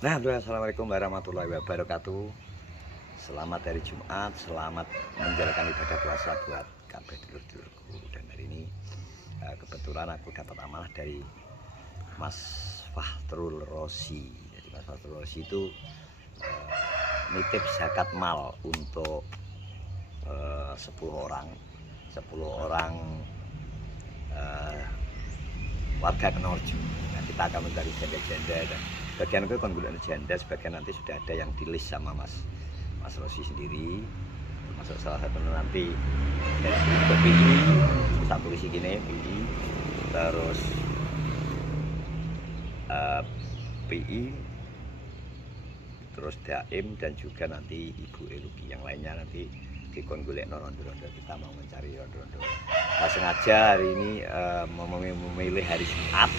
Nah, assalamualaikum warahmatullahi wabarakatuh. Selamat hari Jumat, selamat menjalankan ibadah puasa buat kabeh dulur-dulurku. Dan hari ini kebetulan aku dapat amanah dari Mas Fahrul Rozi. Jadi Mas Fahrul Rozi itu nitip zakat mal untuk 10 orang, 10 orang warga Kenorju. Nah, kita akan mencari janda-janda dan bagian itu kan gula janda, sebagian nanti sudah ada yang di list sama Mas Rosi sendiri, termasuk salah satu nanti untuk PI, satu isi gini PI, terus PI, terus Daim dan juga nanti Ibu Eluki. Yang lainnya nanti dikon golek rondo-rondo, kita mau mencari rondo-rondo. Nah, sengaja hari ini memilih hari Jumat.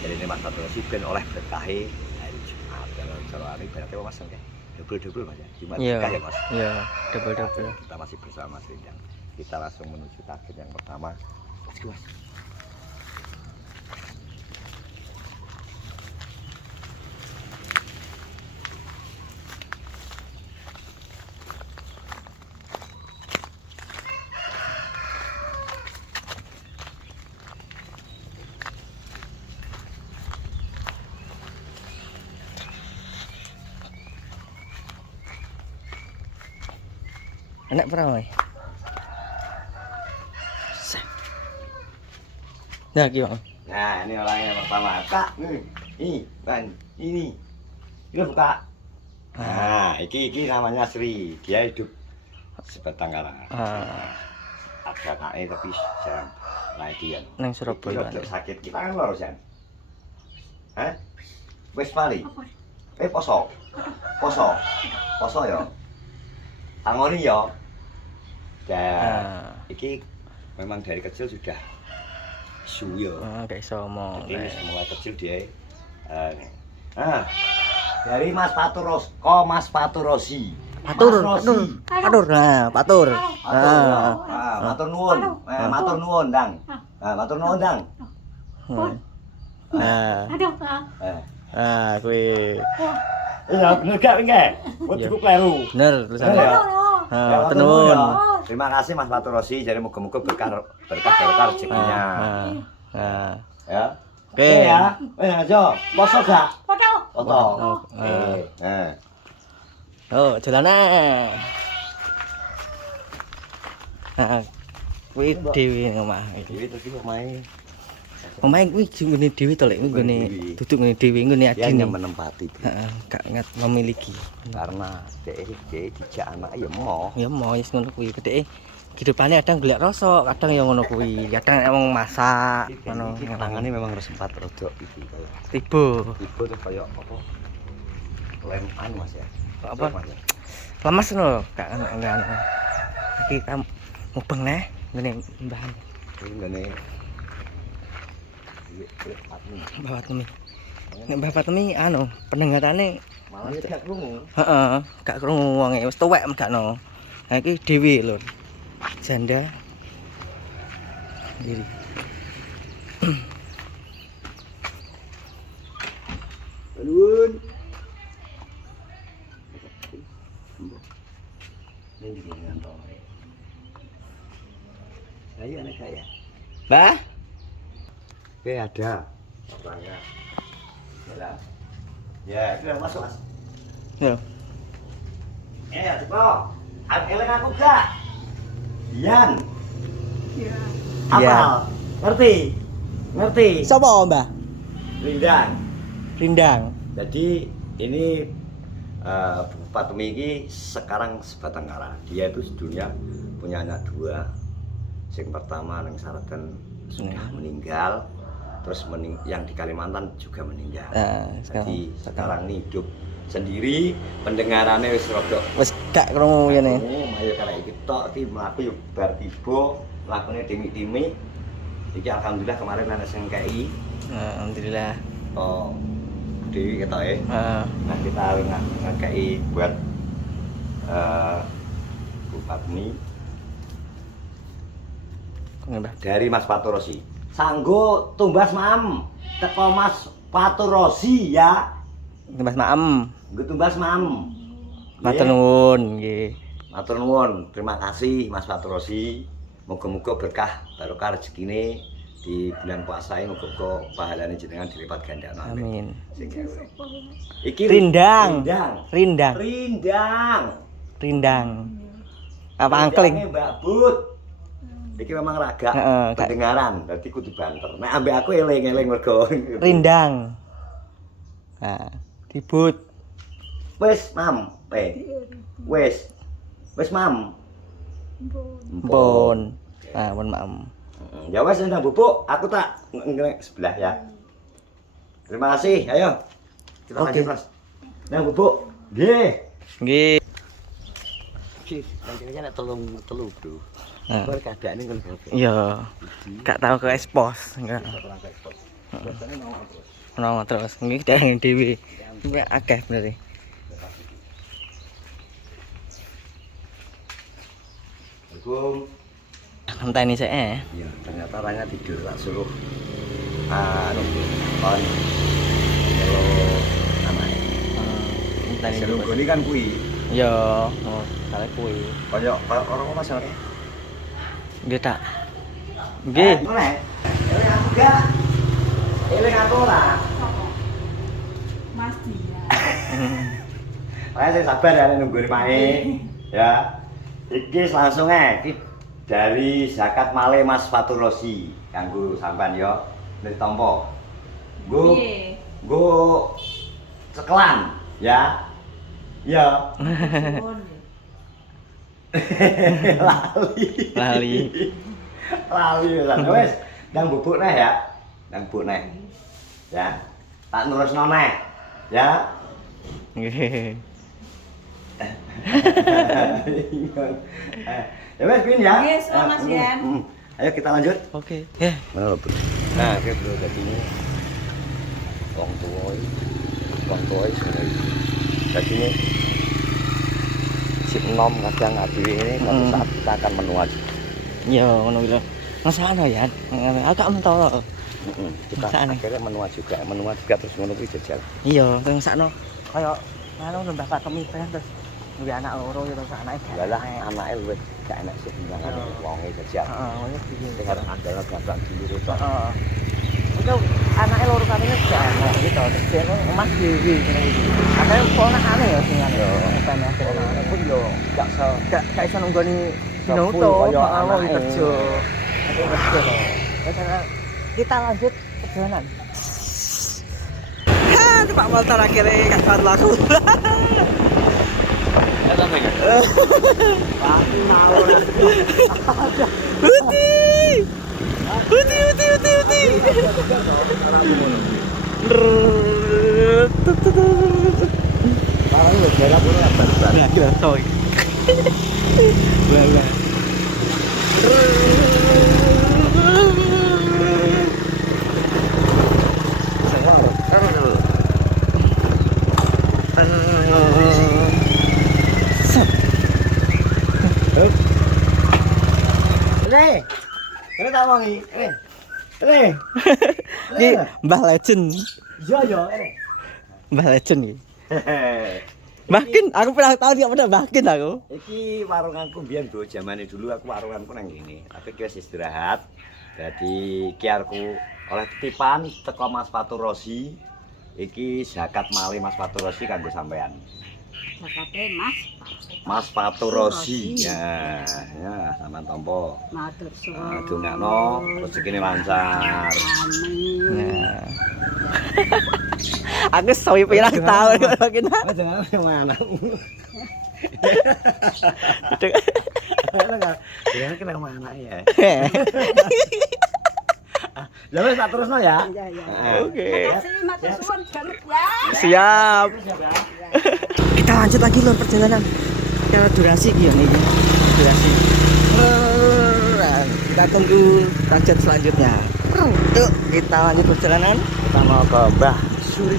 Jadi ini Mas Rosi ben oleh berkahi hari Jumat. Kalau hari berarti Mas ya double Mas ya. Jumat berkah ya Mas. Iya, double. Kita masih bersama Mas Rindang. Kita langsung menuju target yang pertama. Let's go Mas. Enak pernah, Mas? Nah, gimana? Nah, ini orang yang pertama. Kak, ini, Ban, ini. Ini buka. Nah, iki namanya Sri. Dia hidup sebatang kara. Ada kakek tapi jarang naik dia. Nang Surabaya. Iki sakit kita kan loro jan. Hah? Wis pali. Poso. Poso ya. Tangoni ya. Dan iki memang dari kecil sudah suyo. Kayak somo. Jadi mulai kecil dia. Dari Mas Fatur Rozi. Patur. Nah, patur. Matur nuwun, Dang. Matur nuwun, Dang. Kuwi. Iya, bener gak enggak? Kok cukup kleru. Bener, tulisannya. Matur nuwun. Terima kasih Mas Fatur Rozi, jadi moga-moga berkah rezekinya. Ya. Oke ya. Ayo, poso gak? Foto. Oh, jalanan. Kuwi dhewe omah iki. Dewi terus omahe. Omahe kuwi nggone dhewe to, Lek. Nggone duduk ngene dhewe, nggone Dia adine. yang menempati. Heeh, gak ngat memiliki. Karena dhek dijak anak ya mau. Ya mau wis ngono kuwi. Gedhe hidupane kadang golek rasa, kadang ya ngono kuwi. Kadang emang masak ngono. Tangannya memang harus sempat rodok iki kaya. Tiba. Tiba tuh kaya apa? Leman Mas ya. Apa? Lemas ngono, gak enggak. Iki kamu mubeng neh ngene mbahan. Ini ngene. Mbah Fatmi. Nek Mbah Fatmi anu, pendengarane Malah ya gak krungu. heeh, gak krungu wonge wis tuwek medakno. Nah iki dhewe lho. Janda. Diri. Nuwun. Ini di kantor. Ayo anak saya. Mbah, Oke ada. Orangnya. Ya, sudah masuk Mas. lho. Ya, Cipro. Eleng aku gak? Dian. Iya. Apal? Ngerti? Sopo, Mbah? Rindang. Rindang. Jadi ini Fatmi ini sekarang sebatang kara. Dia itu sedunia punya anak 2. Yang pertama yang Saraten sudah meninggal. Terus yang di Kalimantan juga meninggal. Jadi sekarang ini hidup sendiri, pendengarannya wis rodok. Wis gak krungu ngene. Ayo karena iki tok iki mlaku yo bar tiba, lakune timik-timik. Iki alhamdulillah kemarin ana sing kei. Alhamdulillah. Oh. Dewi ketoke. Heeh. Nah, kita ngekei buat Bu Fatmi dari Mas Fatur Rozi. Sanggo tumbas mam teko Mas Fatur Rozi ya. Tumbas maem. Nggo tumbas mam. Matur nuwun nggih. Matur nuwun, terima kasih Mas Patrosi. Moga-moga berkah barokah rezekine di bulan puasa ini, muga-muga pahalane jenengan dilipat ganda. Amin. Iki Rindang. Rindang. Rindang. Rindang. Rindang. Apa angkling? Rindange Mbak But. Iki memang raga Heeh, pendengaran, dadi kudu banter. Nek ambek aku eling-eling mergo Rindang. Nah, dibut. wis, Mam. Wis. Wis, Mam. Pun. Nah, pun maem. Ya wes ndang bubuk, aku tak ngelek sebelah ya. Terima kasih, ayo. Kita Oke. lanjut, Mas. Ndang bubuk. Nggih. Nggih. Sih, kancingnya nek telu, Bro. Nah. Bar keadaane ngono kabeh. Iya. Gak tahu ke expose. Enggak. Ono terus. Nggih dhek dhewe. Kuwi akeh berarti. Assalamualaikum. Enteni sik Iya, ternyata orangnya tidur tak suruh anu kon kalau anake. Enteni Suruh dulu. goni kan kuwi. Iya, oh, kare kuwi. Kaya orang Mas ora. Nggih tak. Nggih. Oleh. Eling aku gak? Eling aku ora? Mas Dia. Saya sing sabar ya nunggu mae. Ya. Iki langsung iki dari zakat male Mas Faturosi kanggo sampean yo nek tampa. Nggo Piye? nggo cekelan ya. Ya. Suwun. Lali. Lali wis. Ndang bubuk neh ya. Ndang bubuk neh. Ya. Tak nerusno neh. Ya. Nggih. Ya wes pin ya. Yes, Mas Yan. Ayo kita lanjut. Oke. Ya. Mana lo bro? Nah, oke bro, jadi ini wong tuwa sebenarnya. Jadi ini si enom kadang adewe ini suatu saat kita akan menua. Iya, ngono kuwi lho. Ngesakno ya. Agak mentol. Kita Masakan. akhirnya menua juga terus ngono kuwi jajal. Iya, ngesakno kaya anu Mbah Patemi terus duwe anak loro ya terus anake gak. Walah anake luwih gak enak sih timbangan wonge jajal. Heeh, ngono piye. Sing arep andal gampang dulur itu. Heeh. Itu anake loro katene gak enak gitu. Terus dia omah dhewe ngono iki. Katanya ponakane ya sing anu. Pene ponakane pun yo gak iso nunggoni dinoto Kaya kalau anake. kerja. Ada kerja loh. Kita lanjut perjalanan. Pak Walter akhirnya gak kuat laku. Uti. Parang wis garap ora bar-bar. Nah, kira toy. Bala. Ini tak wangi. Ini. Ini Mbah Legend. Iya ya, ini. Mbah Legend iki. Bahkan aku pernah tahu dia pernah bahkan aku. Iki warunganku biyen Bro, zamane dulu aku warunganku nang ngene. Tapi ki wis istirahat. Dadi ki aku oleh titipan teko Mas Faturosi. Iki zakat male Mas Faturosi kanggo sampean. Zakate Mas. Mas Faturosi. Ya, sampean tampa. Matur suwun. Dongakno rezekine lancar. Amin. Nah. Aku sawi pirang tahun makin. Jangan mana. Jangan kena mana ya. Ya wis tak terusno ya. Iya. Oke. Makasih matur suwun banget ya. Siap. Kita lanjut lagi lur perjalanan. Ya durasi iki ya nih. Durasi. Kita tunggu lanjut selanjutnya. Yuk, kita lanjut perjalanan. Kita mau ke Mbah Suri.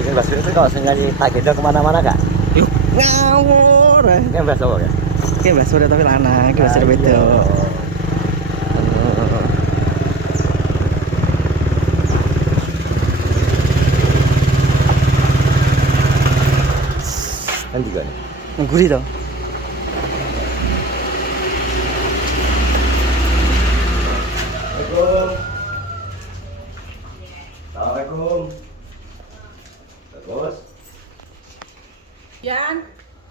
Ini Mbah Suri itu kalau sengaja tak gendong kemana-mana kak? Yuk, ngawur. Ini Mbah Sowo ya? Oke, Mbak Surya tapi lanang, Mbak Surya beda. buri to. Assalamualaikum. Bagus. Yan,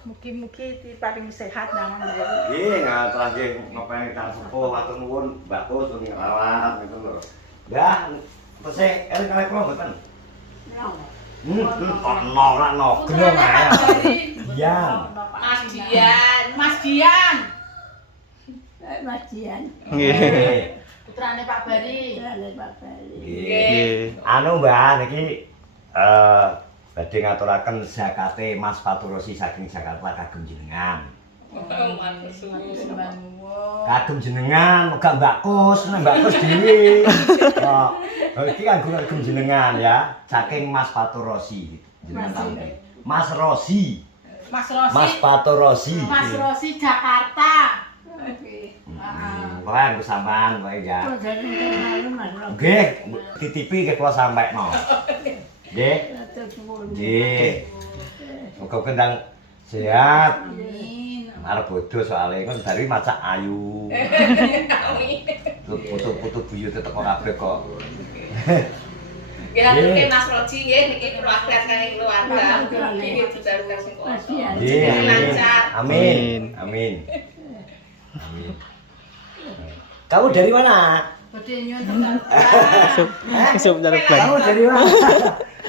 mugi-mugi paling sehat nang nggih. Nggih, ngatur nggih ngopeni kang sepuh matur nuwun Mbak Pus ning rawat niku lho. Dah, tesih eling kalih kula mboten. Kok ora nogro ae. Iya. Mas Dian. Mas Dian. Nggih. Putrane Pak Bari. Putrane Pak Bari. Nggih. Anu Mbak niki badhe ngaturaken zakate Mas Faturosi saking Jakarta kagem jenengan. Kagem jenengan, gak Mbak Kus, Mbak Kus dhewe. Kok iki kagem jenengan ya, saking Mas Faturosi jenengan tahu. Mas Rosi. Mas Rosi. Mas Faturosi. Mas Rosi Jakarta. Wah, sampean wae ya. Nggih, titipi ke kula sampekno. Nggih. Nggih. Muga kendang sehat. Arep bodho soalé kan dari macak ayu. Lho foto-foto buyute teko kabeh kok. Nggih aturke Mas Roji nggih niki keluarga kangge keluarga. Niki budal sing kok. Nggih, lancar. amin. Amin. Amin. Kamu dari mana? Bodhe nyuwun tekan. Sup dari plan. Kamu dari mana?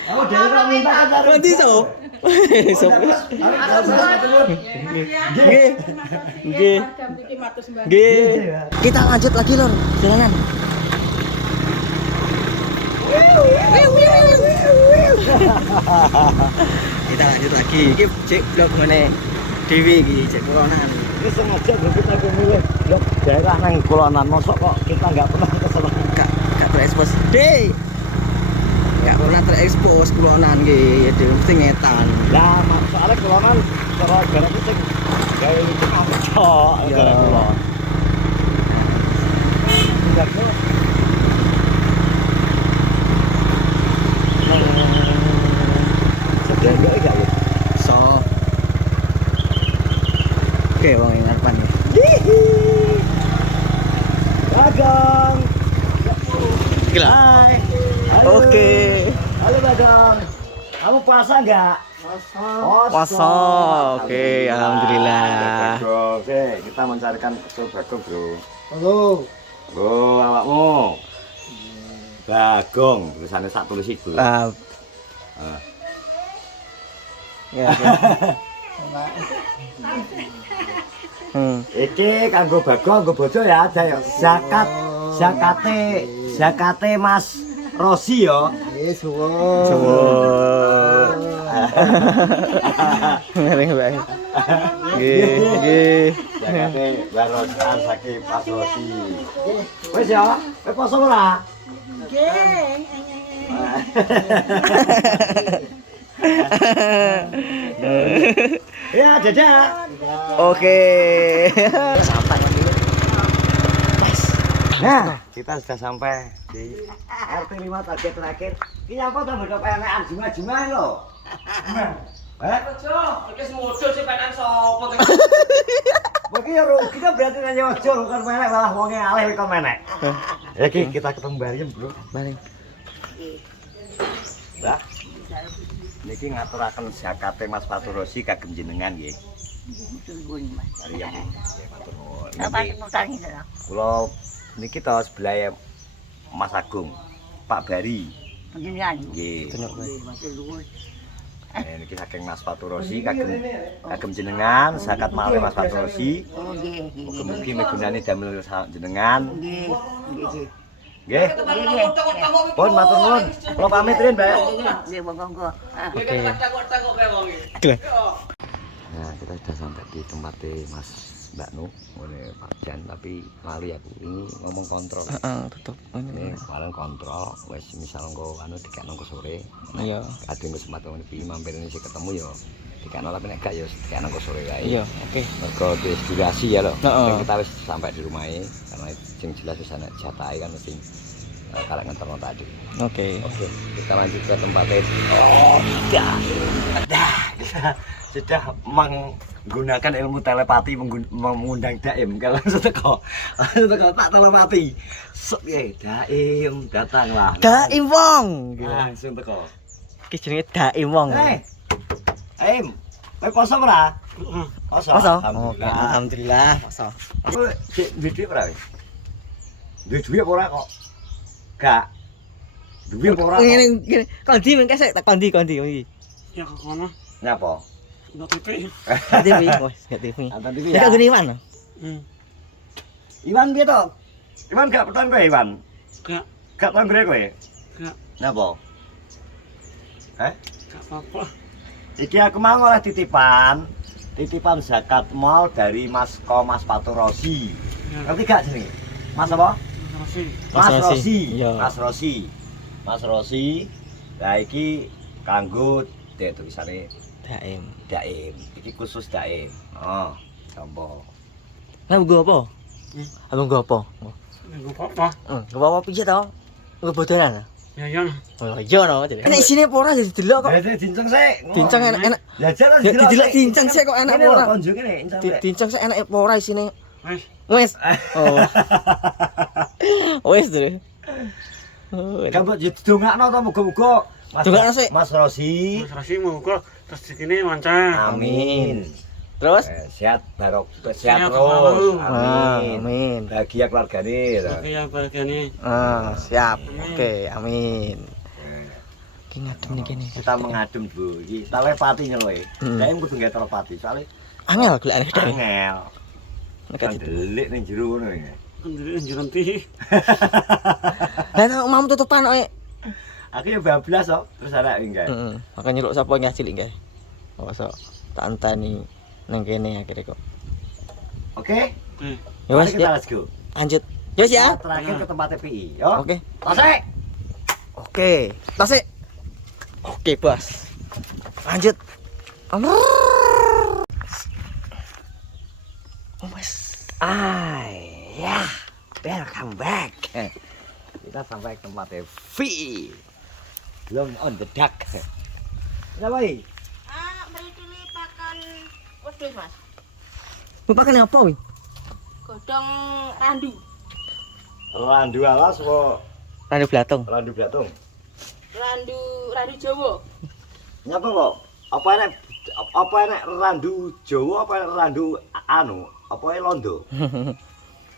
Kamu dari mana? Minta karo. Nanti sup. Sup. Nggih. Nggih. Nggih. Kita lanjut lagi, Lur. Jalanan. Kita lanjut lagi. Iki cek vlog ngene. Dewi iki cek kolonan. Ini sengaja kita milih blok daerah nang kolonan. Mosok kok kita nggak pernah kesel. Gak terekspos. Deh. Gak pernah terekspos kolonan iki. Dhewe mesti ngetan. Lah, soalnya kolonan cara gara itu sing gawe itu cocok gara kulon. Enggak kok. Sedang enggak ya? So. Oke, wong ing ngarepan iki. Bagong. Gila. Hai. Oke. Halo Bagong. Kamu puasa enggak? Puasa. Oke, alhamdulillah. Oke, kita mencarikan bakso Bagong, Bro. Halo. Oh, awakmu. Bagong, tulisannya sak tulis iku. Ah. Ya. Iki kanggo Bagong, kanggo bojo ya, ada ya. Zakate Mas Rosi ya. Suwun. Ngereng bae. Nggih. Zakate Mbak Rosi saking Mas Rosi. Wis ya, kowe poso ora? Nggih. Ya, dadah. Oke. Sampai lagi. Nah, kita sudah sampai di RT 5 target terakhir. Ini apa tuh bedok penekan jumlah-jumlah lho. Iki semodul sing penan sapa to? Mungkin ya rugi kan berarti nanya ojol bukan menek malah wongnya alih kok menek. Ya Ki, kita ketemu bareng, Bro. Balik. Mbah. Niki ngaturaken zakate Mas Faturosi kagem jenengan nggih. Mari ya. Matur nuwun. Kula niki to sebelah Mas Agung, Pak Bari. Nggih. Niki saking Mas Faturosi kagem jenengan zakat malih Mas Faturosi. Mugi-mugi migunani damel jenengan. Nggih. Pun matur nuwun. Kula pamit rin, Mbak. Oke. Oke. Nah, kita sudah sampai di tempatnya Mas Mbak Nu, oleh Pak Jan, tapi lali aku ini ngomong kontrol. Tutup. Ini kemarin kontrol, wes misal engko anu dikekno engko sore. Iya. Ade kesempatan iki mampir ini sih ketemu ya. Dikekno tapi nek gak ya dikekno engko sore wae. Iya, oke. Mergo wis durasi ya lho. Heeh. Kita wis sampai di rumah karena sing jelas wis ana jatahe kan mesti kalek ngenterno tadi. Oke. Oke, kita lanjut ke tempatnya. Oh, sudah gunakan ilmu telepati mengundang Daim. Kalau langsung teko tak telepati. Daim datanglah. Daim wong. Langsung teko. Iki jenenge Daim wong. Daim. Kowe poso ora? Poso. Alhamdulillah. Alhamdulillah poso. Kowe sik duwe ora? Duwe duwe ora kok? Gak. Duwe ora? Ngene kondi mengke sik tak kondi iki. Ya kok kono. Nyapa? Ndak TV. TV, wes gak TV. Nonton TV Ya ya. gini Iwan. Iwan piye to? Iwan gak petang kowe Iwan? Gak. Gak tanggre kowe? Gak. Nyapa? Gak apa-apa. Iki aku mau oleh titipan zakat mal dari Mas Patu Rosi. Ngerti gak jenenge? Mas apa? Makasih. Mas Mas Rosi. Rosi. Iya. Mas Rosi. Lah iki kanggo tulisane Daim. Daim. Iki khusus Daim. Oh, tombo. Lah nggo apa? Abang nggo apa? Nggo apa? Nggo apa piye to? Nggo bodonan. Ya ya. Oh iya no. Enak isine apa ora jadi delok kok. Ya dinceng sik. Dinceng enak. Ya jalan Ya didelok dinceng sik kok enak apa ora? Konjo kene, inceng sik. Dinceng sik enak apa ora isine? Wes. Wes. Oh. Wes dulu. Oh. Gambut yo didongakno to muga-muga Dongakno sik. Mas Rosi. Mas Rasi muga rezekine lancar. Amin. Terus? Sehat barok sehat Sehat terus. selalu. Amin. Amin. Bahagia keluargane. Oke ya bagiane. Siap. Amin. Oke, amin. Ki ngadem nih kene. Kita mengadem Bu. Iki telepati nyeloe. Daim kudu nggak telepati soalnya Angel golekane dhewe. angel. Nek Kan delik ning jero ngono ya. Alhamdulillah njuran ti. Lah nek mau tutupan kok. Aku ya bablas kok, terus anak enggak. Heeh. Maka nyeluk sapa nggih cilik nggih. Masa tak enteni nang kene akhire kok. Oke? Ya Mari wes kita ya. let's go. Lanjut. Ya wes ya. Terakhir ke tempat TPI, yo. Oke. Tasik. Oke. Tasik. Oke, Bos. Lanjut. Wes. Ya. Welcome back. Kita sampai ke tempat TPI. Belum on the duck. Ya, Boy. Beri pilih pakan wedhus, Mas. Bapak apa wi? Godhong randu. Randu alas apa Randu blatung. randu blatung? Randu Jawa. Nyapa kok? Apa enek randu Jawa apa enek randu anu? Apa londo?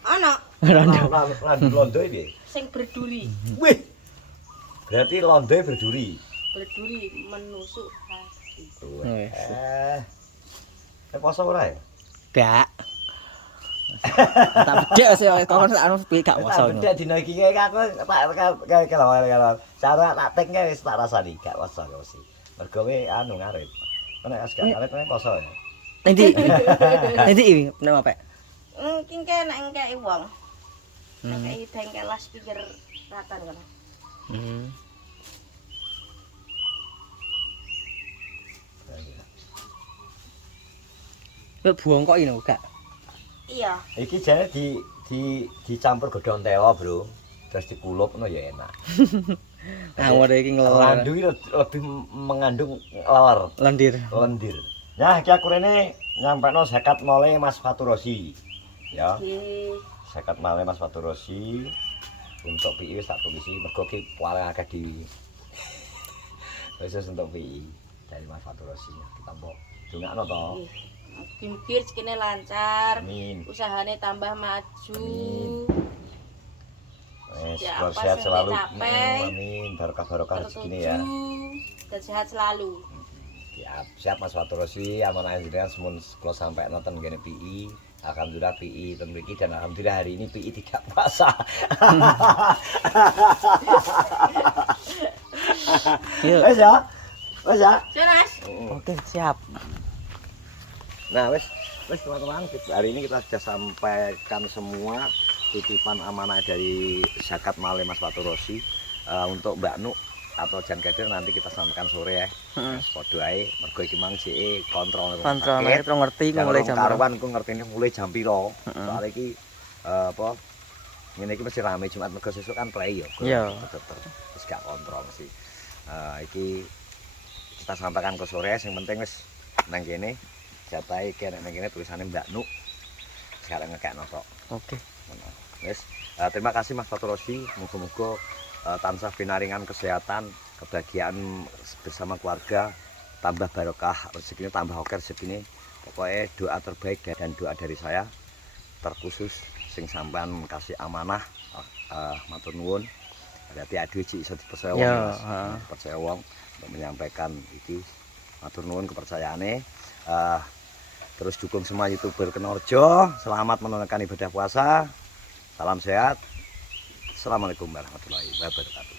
Ana Randu londo iki. sing berduri. Wih. Berarti londo berduri. Berduri menusuk hati. Wes. Poso ora ya? Gak. Tak bedek sih kon sak anu piye gak poso. Bedek dina iki aku tak kalau cara tak tek wis tak rasani gak poso mesti. Mergo we anu ngarep. Nek as gak ngarep poso ya. Nanti. Nanti iki nama Pak. Mungkin kene nek engkei wong. Nek iki dengkelas pikir ratan kono. Mbak buang kok ini gak? Iya. Iki jane dicampur godhong tewa, Bro. Terus dikulup ngono ya enak. Ngawur iki ngelor. Randu iki lebih mengandung lawar, Lendir. lendir. Nah, iki aku rene nyampekno zakat mole Mas Faturosi. Ya, Nggih. zakat mole Mas Faturosi. Untuk PI wis tak tulisi mergo ki paling akeh di wis untuk PI dari Mas Faturosi. Kita mbok dongakno to. Mugi-mugi rezekine lancar. Amin. Usahane tambah maju. Amin. Wes, Ya, keluar apa sehat sing selalu. dicapai. Amin. Barokah rezekine Tertuju ya. dan sehat selalu. Siap Mas Faturosi, amanah jenengan semun kula sampai nonton ngene PI. Alhamdulillah PI ten mriki dan alhamdulillah hari ini PI tidak puasa. Wes ya. Wes ya. Mas. Oke, siap. Nah, wes teman-teman, hari ini kita sudah sampaikan semua titipan amanah dari zakat male Mas Faturosi untuk Mbak Nuk atau Jan Keder nanti kita sampaikan sore ya. Padha ae mergo iki mang jeke kontrol Kontrol terus ngerti ku mulai jam karuan ku ngertine mulai jam piro. Soale iki apa ngene iki mesti rame Jumat mergo sesuk kan play yo. Iya. Wis gak kontrol mesti. Iki kita sampaikan ke sore sing penting wis nang kene jatahe iki nek ngene tulisane Mbak Nuk. Sekarang ngekekno tok. Oke. Ngono. Wis, terima kasih Mas Faturrosi. Muga-muga tansah pinaringan kesehatan, kebahagiaan bersama keluarga, tambah barokah rezekine, tambah oke rezekine. Pokoknya doa terbaik dan doa dari saya terkhusus sing sampean kasih amanah, matur nuwun. Berarti aduh cik iso dipercaya wong, Ya, Mas. Percaya wong untuk menyampaikan iki. Matur nuwun kepercayaane. Terus dukung semua YouTuber Kenorjo. Selamat menunaikan ibadah puasa. Salam sehat. Assalamualaikum warahmatullahi wabarakatuh.